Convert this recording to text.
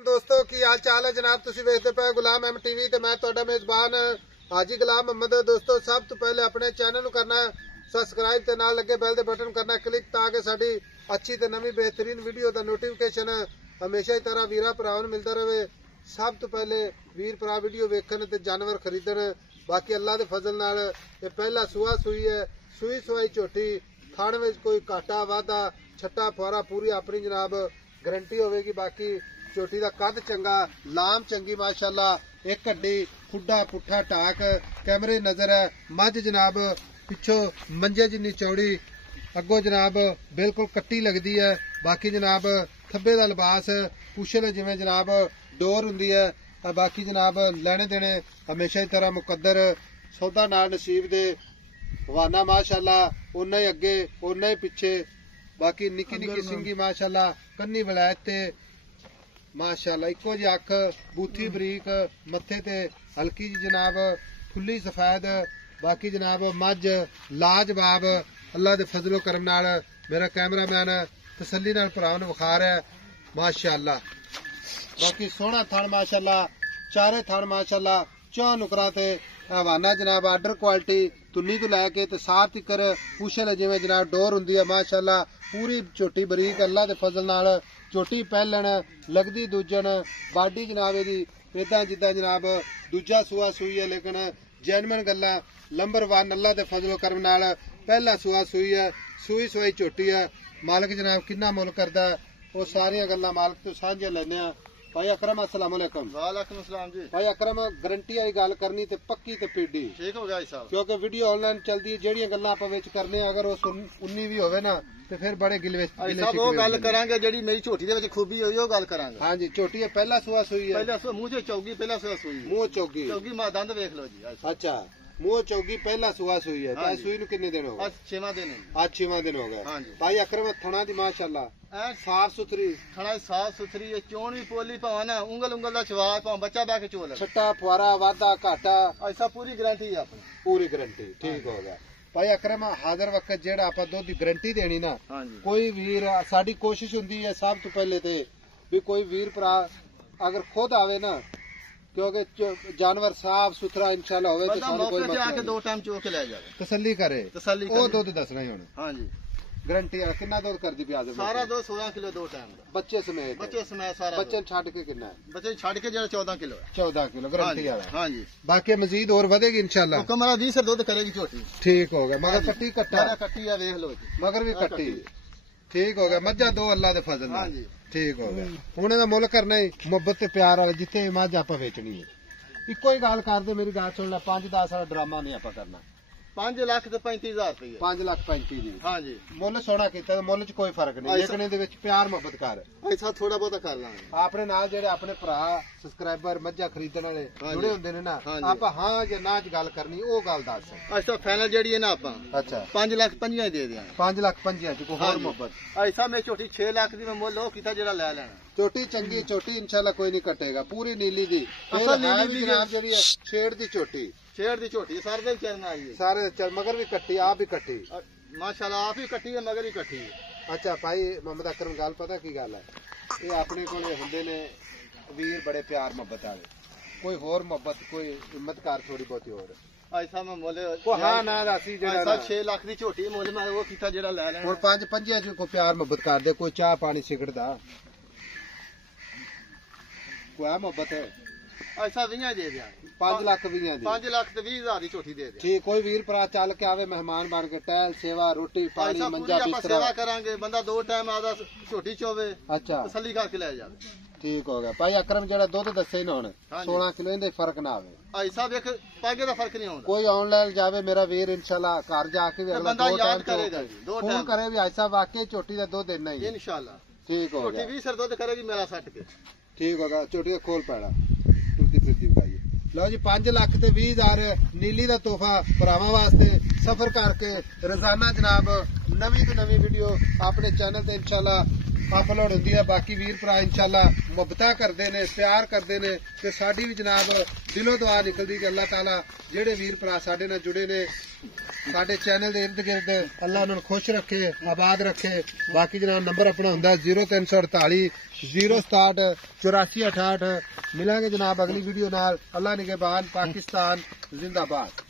दोस्तों की हाल चाल है जनाब, तुसी वेखदे पे गुलाम एम टीवी ते मैं तुहाडा मेजबान हाजी गुलाम मोहम्मद। दोस्तों सब तो पहले अपने चैनल नूं करना सबसक्राइब ते नाल लगे बैल दे बटन करना क्लिक ताकि साडी अच्छी ते नवी बेहतरीन वीडियो दा नोटिफिकेशन हमेशा ही तरह वीरा भरावां नूं मिलदा रहे। सब तो पहले वीर भरा वीडियो वेखण ते जानवर खरीदण। बाकी अल्लाह दे फजल नाल ये पहला सूआ सूई है, सूई सुवाई झोटी, थाण विच कोई घाटा वाधा छट्टा फुआरा पूरी अपनी जनाब गारंटी होगी। बाकी झोटी का कद चंगा, लाम चंगी माशाअल्लाह, एक हड्डी खुड्डा पुट्ठा टाक कैमरे नजर है। मझ जनाब पिछों मंजे जिन्नी चौड़ी, अगों जनाब बिल्कुल कट्टी लगती है। बाकी जनाब थब्बे का लिबास पूछे जिवें जनाब डोर हुंदी है। बाकी जनाब लैने देने हमेशा ही तरह मुकद्दर सौदा नाल नसीब दे हवाना माशाअल्लाह, उन्ना ही अगे उन्ना ही पिछे। बाकी निक्की निक्की सिंगी माशाअल्लाह, कन्नी वलैत ते माशाअल्लाह, इको जी अख, बूथी बरीक, मत्थे ते हल्की जी जनाब खुली सफेद। बाकी जनाब मझ लाजवाब, अल्लाह दे फजलो करम नाल मेरा कैमरामैन तसल्ली नाल भरावां नूं विखा रहा है माशाअल्लाह। बाकी सोहना थण माशाअल्लाह, चारे थण माशाअल्लाह, चौं नुकरां ते हवाना जनाब आर्डर क्वालिटी तुन्नी तो लैके ते सार तिकर पूछे जिवें जनाब डोर हुंदी है माशाअल्लाह। पूरी झोटी बरीक, अल्लाह दे फजल नाल झोटी पहलण लगदी दूजन। बाडी जनाब इहदी इदां जिद्दां जनाब दूजा सूआ सूई है, लेकिन जैनमन गल्लां नंबर 1 अल्लाह दे फजलो करम नाल पहला सूआ सूई है, सूई सुवाई झोटी है। मालिक जनाब किन्ना मुल करदा वो सारियां गल्लां मालिक तो साझियां लैने आ। भाई अकरम अस्सलाम वालेकुम। वालेकुम अस्सलाम जी। भाई अकरम गारंटी वाली गल करनी ते पक्की ते पीडी ठीक हो गया साहब, क्योंकि वीडियो ऑनलाइन चलदी है, जेहड़ियां गल्लां आपां विच करने अगर वो उन्नी भी होवे ना ते फिर बड़े गिले वो गल करांगे जेहड़ी मेरी झोटी दे विच खूबी होई ओ गल करांगे। हां जी, झोटी है पहला सूआ सूई है, पहला सूआ मुंह से चौगी, पहला सूआ सूई मुंह चौगी चौगी मां दंद देख लो जी। अच्छा मुंह चौगी पहला सूआ सूई है। हाँ सूई नूं कितने दिन हो गए? आज 6वां दिन है। आज 6वां दिन हो गया। हाँ जी। भाई अकरम थणा दी माशाअल्लाह साफ सुथरी, थणा साफ सुथरी है, चोण भी पोली भावां ना उंगल उंगल दा छवाज भावां बच्चा बैठ के चोल छट्टा फुआरा वाधा घाटा ऐसा पूरी गारंटी है अपनी, पूरी गारंटी। ठीक हो गया भाई अकरम, हाजिर वक्त जेड़ा आपां दुध दी गारंटी देनी ना, हाँ जी। कोई वीर साडी कोशिश हुंदी है सब तो पहले ते भी कोई वीर भरा अगर खुद आवे ना, क्योंकि जानवर साफ सुथरा इंशाल्लाह होवे तो सानू कोई मसला नहीं, 2 टाइम चो के ले जावे, तसल्ली करे तसल्ली ओ दुध दसना ही हुण। हां जी, गारंटी वाला कितना दुध कर दी प्याज सारा दुध 16 किलो 2 टाइम दा, बच्चे समेत सारा बच्चे छाड़ के कितना है? बच्चे छाड़ के जेड़ा 14 किलो है। 14 किलो गारंटी वाला। हां जी, बाकी मजीद और बढ़ेगी इंशाल्लाह। हुक्म वाला 20 दुध करेगी झोटी। ठीक हो गया, मगर कट्टी कट्टा कट्टी है देख लो जी, मगर भी कट्टी। ठीक हो गया, मज्जा दो अल्लाह दे फजल हां नाल। जी, ठीक हो गया। हुण इहदा मुल करना ही मुहब्बत ते प्यार वाला, जिथे मझ आपां वेचनी है इको ही गल करदे। मेरी गल सुन लै, 5-10 वाला ड्रामा नहीं आपां करना। 5 लाख ते 35,000 रुपये। 5,35,000 जी। हां जी, मुल सोना कीता, मुल च कोई फर्क नहीं, लेकिन इहदे विच प्यार मुहब्बत कर ऐसा थोड़ा बहुत कर लांगे। अपने नाल जेहड़े अपने भरा सबसक्राइबर मज्जा खरीदण वाले जुड़े हुंदे ने ना, हाँ जी। आपां हां जां ना च गल करनी ओ गल दस। ऐसा फाइनल जेड़ी है ना आपां अच्छा 5 लाख 50 दे दियां। 5,05,000 च कोई हाँ होर जी। मुहब्बत। ऐसा मैं छोटी 6 लाख दी मैं मुल ओ कीता जेड़ा ले लेना। चोटी चंगी चोटी इंशाल्लाह कोई नहीं कटेगा, पूरी नीली दी असल नीली दी जनाब जेहड़ी है छेड़ दी चोटी, शेर दी झोटी सारे दिन चरना आई है सारे मगर भी कट्टी, आप भी कट्टी माशाल्लाह, आप ही कट्टी है मगर ही कट्टी है। अच्छा भाई मोहम्मद अकरम गल पता की गल है, ये अपने कोले हुंदे ने वीर बड़े प्यार मुहब्बत वाले, कोई होर मुहब्बत कोई हिम्मतकार थोड़ी बहुती होर ऐसा मैं मोले को हाँ ना दासी जेड़ा ऐसा 6 लाख दी झोटी मोले मैं वो कीता जेड़ा ले लेना। हुण 5-5 च कोई प्यार मुहब्बत कर दे, कोई चाह पानी सिगड़दा कोई आ मुहब्बत है। ऐसा 20 दे दिया। 5 लाख 20 दी, 5 लाख ते 20,000 दी झोटी दे दिया। ठीक। कोई वीर भरा चल के आवे मेहमान बन के, टहल सेवा रोटी पानी ऐसा मंजा पूरी आप सेवा बिस्तरा। करांगे, बंदा 2 टाइम आदा झोटी चोवे अच्छा तसल्ली करके ले जावे। ठीक हो गया भाई अकरम, जेड़ा दुध दसे ना हुण हाँ जी। 16 किलो इहदे फर्क ना आवे। ऐसा देख पागे दा फर्क नहीं होंदा। कोई ऑनलाइन जावे मेरा वीर इंशाल्लाह घर जाके भी अगला बंदा 2 याद टाइम करेगा जी, 2 फोन टाइम करे भी ऐसा वाकई चोटी का दुध देना ही है। इंशाल्लाह ठीक हो झोटी गया, 20 दुध करेगी मेरा 60 के। ठीक हो गया। चोटी का खोल पैड़ा टुरदी फिरदी भाई। लो जी 5 लाख ते 20,000 नीली का तोहफा भरावां वास्ते। सफर करके रोजाना जनाब नवी तो नवी वीडियो अपने चैनल ते इंशाल्लाह ਅਪਲੋਡ ਹੁੰਦੀ ਹੈ। ਬਾਕੀ ਵੀਰ ਭਰਾ ਇੰਸ਼ਾਅੱਲਾ ਮੁਹੱਬਤਾਂ ਕਰਦੇ ਨੇ, ਪਿਆਰ ਕਰਦੇ ਨੇ ਤੇ ਸਾਡੀ ਵੀ ਜਨਾਬ ਦਿਲੋਂ ਦੁਆ ਨਿਕਲਦੀ ਕਿ ਅੱਲਾਹ ਤਾਲਾ ਜਿਹੜੇ ਵੀਰ ਭਰਾ ਸਾਡੇ ਨਾਲ ਜੁੜੇ ਨੇ ਸਾਡੇ ਚੈਨਲ ਦੇ ਇਰਦ ਗਿਰਦ ਅੱਲਾਹ ਉਹਨਾਂ ਨੂੰ ਖੁਸ਼ ਰੱਖੇ, ਆਬਾਦ ਰੱਖੇ। ਬਾਕੀ ਜਨਾਬ ਨੰਬਰ ਆਪਣਾ ਹੁੰਦਾ 0348 067 8468। ਮਿਲਾਂਗੇ ਜਨਾਬ ਅਗਲੀ ਵੀਡੀਓ ਨਾਲ। ਅੱਲਾਹ ਨਿਗਹਿਬਾਨ। ਪਾਕਿस्तान जिंदाबाद।